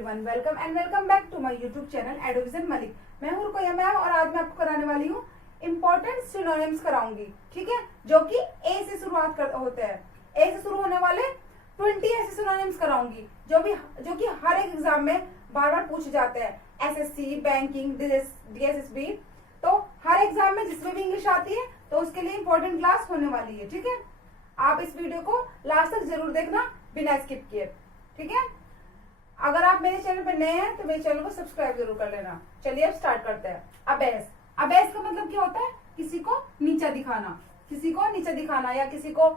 Everyone, welcome and welcome back to my YouTube channel एडोविजन मलिक। मैं हूं रुकैया मैम और आज मैं आपको कराने वाली हूं इंपॉर्टेंट सिनोनिम्स कराऊंगी, ठीक है, जो कि ए से शुरुआत होते हैं। ए से शुरू होने वाले 20 ऐसे सिनोनिम्स कराऊंगी जो कि हर एक एग्जाम में बार बार पूछे जाते हैं। एसएससी, बैंकिंग, डीएसएसबी, तो हर एग्जाम में जिसमें भी इंग्लिश आती है तो उसके लिए इंपॉर्टेंट क्लास होने वाली है, ठीक है। आप इस वीडियो को लास्ट तक जरूर देखना बिना स्किप किए, ठीक है। अगर आप मेरे चैनल पर नए हैं तो मेरे चैनल को सब्सक्राइब जरूर कर लेना। चलिए अब स्टार्ट करते हैं। अबेस। अबेस का मतलब क्या होता है? किसी को नीचा दिखाना, किसी को नीचा दिखाना या किसी को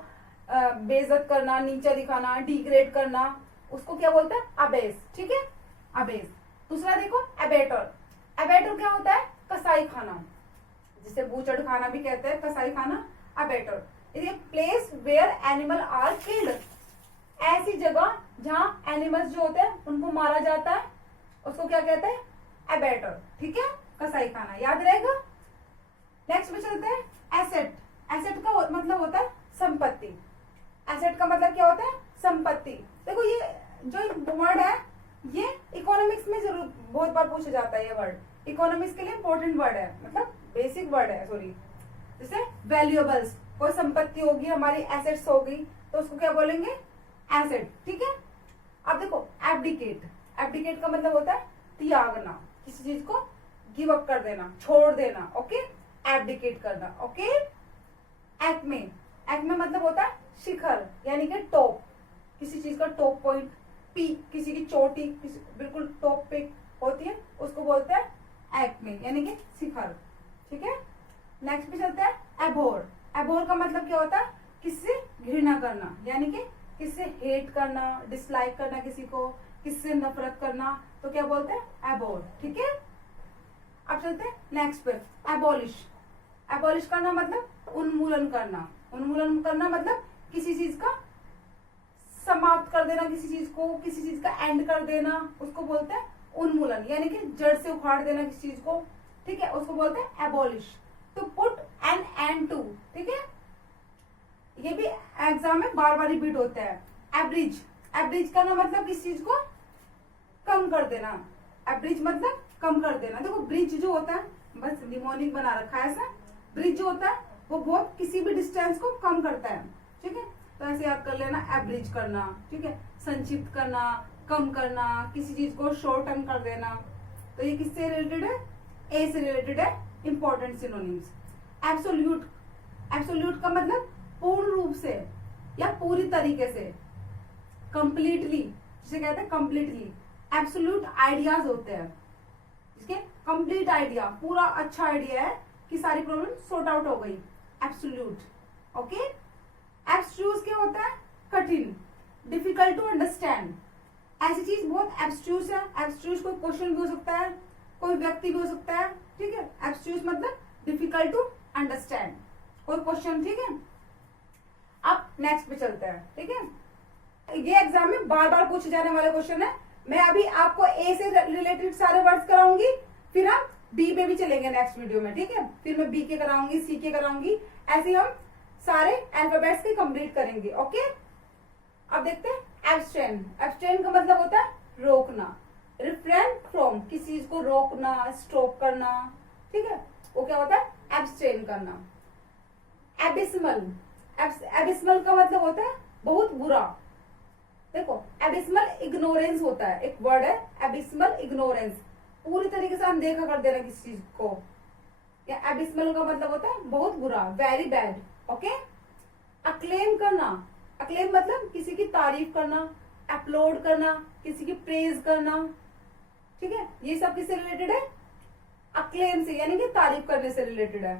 बेइज्जत करना, नीचा दिखाना, डिग्रेड करना, उसको क्या बोलते हैं? अबेस, ठीक है, अबेस। दूसरा देखो एबेटर। एबेटर क्या होता है? कसाई खाना, जिसे बूचड़ खाना भी कहते हैं, कसाई खाना, अबेटर। ये place where animal are killed, ऐसी जगह जहां एनिमल्स जो होते हैं उनको मारा जाता है, उसको क्या कहते हैं? एबेटर, ठीक है, कसाई खाना, याद रहेगा। नेक्स्ट में चलते हैं एसेट। एसेट का मतलब होता है संपत्ति। एसेट का मतलब क्या होता है? संपत्ति। देखो ये जो वर्ड है ये इकोनॉमिक्स में जरूर बहुत बार पूछा जाता है। ये वर्ड इकोनॉमिक्स के लिए इंपॉर्टेंट वर्ड है, मतलब बेसिक वर्ड है, सॉरी। जैसे वैल्यूएबल्स, कोई संपत्ति होगी हमारी, एसेट्स होगी, तो उसको क्या बोलेंगे? एसेट, ठीक है। अब देखो एब्डिकेट। एब्डिकेट का मतलब होता है त्यागना, किसी चीज को गिव अप कर देना, छोड़ देना, ओके, एब्डिकेट करना, ओके। एक्मे। एक्मे मतलब होता है शिखर, यानी कि टॉप, किसी चीज का टॉप पॉइंट, पीक, किसी की चोटी बिल्कुल टॉप पे होती है, उसको बोलते हैं एक्मे, यानी कि शिखर, ठीक है। नेक्स्ट पे चलते हैं एबोर। एबोर का मतलब क्या होता है? किसी से घृणा करना, यानी कि किससे हेट करना, डिसलाइक करना, किसी को किससे नफरत करना, तो क्या बोलते हैं? एबोर, ठीक है। अब चलते हैं नेक्स्ट पे एबॉलिश। एबॉलिश करना मतलब उन्मूलन करना। उन्मूलन करना मतलब किसी चीज का समाप्त कर देना, किसी चीज को, किसी चीज का एंड कर देना, उसको बोलते हैं उन्मूलन, यानी कि जड़ से उखाड़ देना किसी चीज को, ठीक है, उसको बोलते हैं abolish. To put an end to, ठीक है, ये भी एग्जाम में बार बार रिपीट होता है। एब्रिज। एब्रिज करना मतलब किसी चीज को कम कर देना। एब्रिज मतलब कम कर देना। देखो ब्रिज जो होता है, बस निमोनिक बना रखा है ऐसा, ब्रिज जो होता है वो बहुत किसी भी डिस्टेंस को कम करता है, ठीक है, तो ऐसे याद कर लेना, एब्रिज करना, ठीक है, संक्षिप्त करना, कम करना, किसी चीज को शॉर्टन कर देना। तो ये किससे रिलेटेड है? ए से रिलेटेड है, इंपॉर्टेंट सिनोनिम्स। एब्सोल्यूट। एब्सोल्यूट का मतलब पूर्ण रूप से या पूरी तरीके से, कंप्लीटली, जिसे कहते हैं कंप्लीटली। एब्सोल्यूट आइडियाज होते हैं, जिसके कंप्लीट आइडिया, पूरा अच्छा आइडिया है कि सारी प्रॉब्लम सॉर्ट आउट हो गई, एब्सोल्यूट, ओके। एब्स्ट्रूज क्या होता है? कठिन, डिफिकल्ट टू अंडरस्टैंड, ऐसी चीज बहुत एब्स्ट्रूज है। एब्स्ट्रूज कोई क्वेश्चन भी हो सकता है, कोई व्यक्ति भी हो सकता है, ठीक है। एब्स्ट्रूज मतलब डिफिकल्ट टू अंडरस्टैंड, कोई क्वेश्चन, ठीक है। अब नेक्स्ट पे चलते हैं, ठीक है। ये एग्जाम में बार बार पूछे जाने वाले क्वेश्चन है। मैं अभी आपको ए से रिलेटेड सारे वर्ड्स कराऊंगी, फिर हम बी पे भी चलेंगे नेक्स्ट वीडियो में, ठीक है। फिर मैं बी के कराऊंगी, सी के कराऊंगी, ऐसे हम सारे अल्फाबेट्स के कंप्लीट करेंगे, ओके। अब देखते हैं एब्स्टेन। एब्स्टेन का मतलब होता है रोकना। रिफ्रेन फ्रॉम, किसी चीज को रोकना, स्टॉप करना, ठीक है, वो क्या होता है? एब्स्टेन करना। एबिस्मल। एबिस्मल का मतलब होता है बहुत बुरा। देखो एबिस्मल इग्नोरेंस होता है, एक वर्ड है एबिस्मल इग्नोरेंस, पूरी तरीके से अनदेखा कर देना किसी चीज को, या एबिस्मल का मतलब होता है बहुत बुरा, वेरी बैड, ओके। अक्लेम करना। अक्लेम मतलब किसी की तारीफ करना, अपलोड करना, किसी की प्रेज करना, ठीक है, ये सब किससे रिलेटेड है? अक्लेम से, यानी कि तारीफ करने से रिलेटेड है।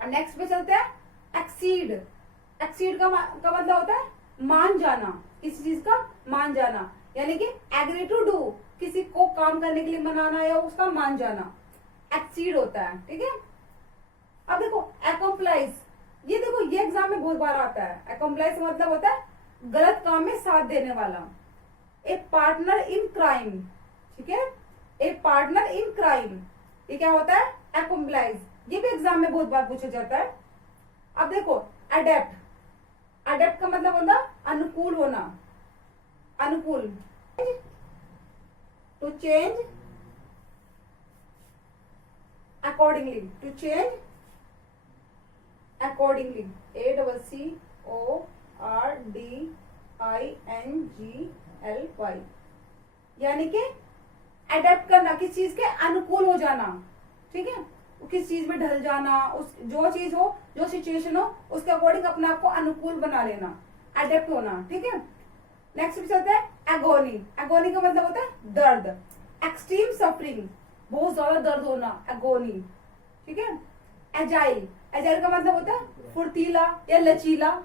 नेक्स्ट पे चलते हैं एक्सीड। एक्सीड का मतलब होता है मान जाना, किसी चीज का मान जाना, यानी कि एग्री टू डू, किसी को काम करने के लिए मनाना या उसका मान जाना, एक्सीड होता है, ठीक है। अब देखो अकम्प्लाइज। ये देखो ये एग्जाम में बहुत बार आता है। अकम्प्लाइज का मतलब होता है गलत काम में साथ देने वाला। ए पार्टनर इन क्राइम, ठीक है, ए पार्टनर इन क्राइम, ये क्या होता है? अकम्प्लाइज। ये भी एग्जाम में बहुत बार पूछा जाता है। अब देखो अडेप्ट। अडेप्ट का मतलब होता है अनुकूल होना, अनुकूल। Change accordingly, to change accordingly, ACCORDINGLY, यानी कि अडेप्ट करना, किस चीज के अनुकूल हो जाना, ठीक है, किस चीज में ढल जाना, उस जो चीज हो, जो सिचुएशन हो, उसके अकॉर्डिंग अपने आप को अनुकूल बना लेना, अडेप्ट होना, ठीक है। नेक्स्ट भी चलता है एगोनी। एगोनी का मतलब होता है दर्द, एक्सट्रीम सफरिंग, बहुत ज्यादा दर्द होना, एगोनी, ठीक है। एजाइल, एजाइल का मतलब होता है फुर्तीला या लचीला।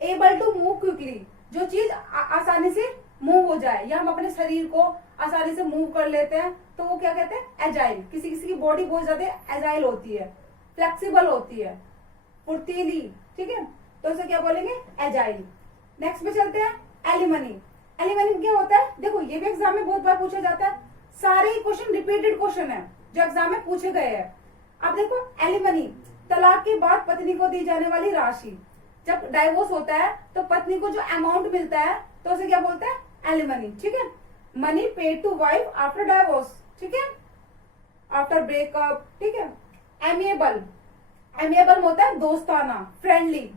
एबल टू मूव क्विकली, जो चीज आसानी से मूव हो जाए, या हम अपने शरीर को आसानी से मूव कर लेते हैं, तो वो क्या कहते हैं, एजाइल। किसी किसी की बॉडी बहुत ज्यादा एजाइल होती है, फ्लेक्सिबल होती है, फुर्तीली, ठीक है, तो उसे क्या बोलेंगे, एजाइल। नेक्स्ट पे चलते हैं एलिमनी। एलिमनी क्या होता है, देखो ये भी एग्जाम में बहुत बार पूछा जाता है, सारे क्वेश्चन रिपीटेड क्वेश्चन है जो एग्जाम में पूछे गए हैं। अब देखो एलिमनी, तलाक के बाद पत्नी को दी जाने वाली राशि। जब डाइवोर्स होता है तो पत्नी को जो अमाउंट मिलता है तो उसे क्या बोलते हैं, एलिमनी, ठीक है। Money paid to wife after divorce, ठीक है, आफ्टर ब्रेकअप, ठीक है। एमिएबल, एमिएबल होता है दोस्ताना, फ्रेंडली,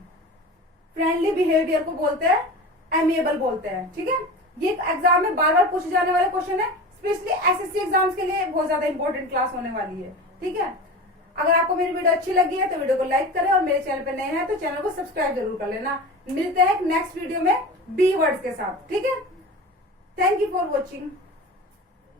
फ्रेंडली बिहेवियर को बोलते हैं एमिएबल बोलते हैं, ठीक है। ये एग्जाम में बार बार पूछे जाने वाले क्वेश्चन है, स्पेशली एसएससी एग्जाम्स के लिए बहुत ज्यादा इंपॉर्टेंट क्लास होने वाली है, ठीक है। अगर आपको मेरी वीडियो अच्छी लगी है तो वीडियो को लाइक करें, और मेरे चैनल पे नए हैं तो चैनल को सब्सक्राइब जरूर कर लेना। मिलते हैं नेक्स्ट वीडियो में बी वर्ड्स के साथ, ठीक है। Thank you for watching.